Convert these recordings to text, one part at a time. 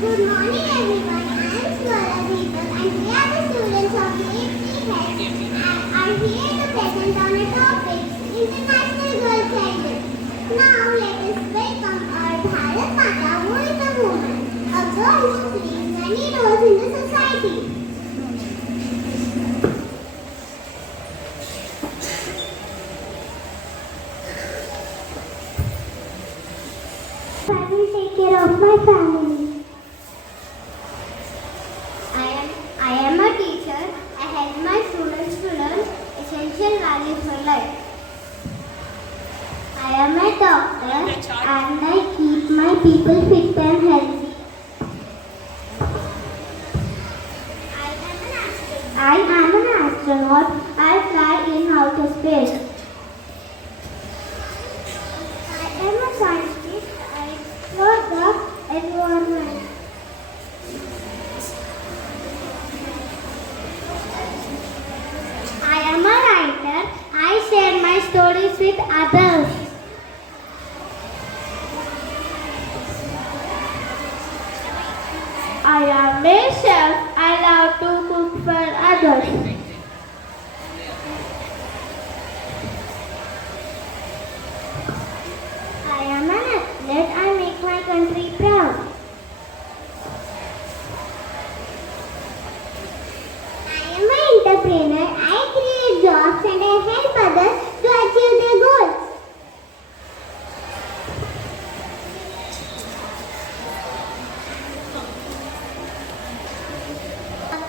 Good morning everyone, I am Swara Deepak and we are the students of BHARATMATA and are here to present on a topic, International Girl Child Day. Now let us welcome our BHARATMATA, who is a woman, a girl who plays many roles in the society. I will take care of my family. I am a teacher. I help my students to learn essential values for life. I am a doctor and I keep my people fit and healthy. I am an astronaut. I fly in outer space. I am a scientist. I explore the environment. I am a writer. I share my stories with others. I am a chef. I love to cook for others. I am an athlete. I make my country proud. I am an entrepreneur. I create jobs and I help others to achieve their goals.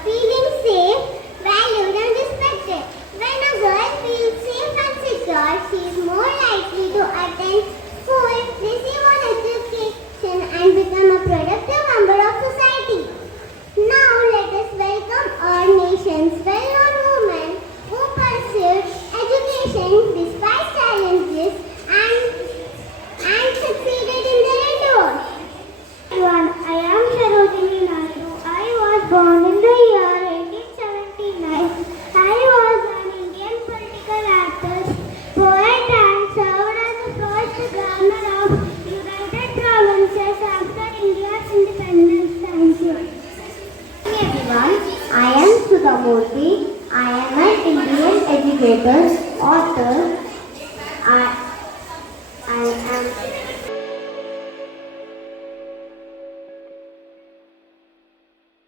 Feeling safe, valued and respected. When a girl feels safe and secure, she is more likely to attend school, receive an education and become a productive member of society. Now let us welcome our nation's well-known woman who pursued education despite challenges and succeeded in their endeavors. Everyone, I am Sarojini Naidu. I was born in the year 1879. I was an Indian political activist, poet and served as the first governor of United Provinces after India's independence. Thank you. Everyone, I am Sudha Murthy. I am an Indian educator, author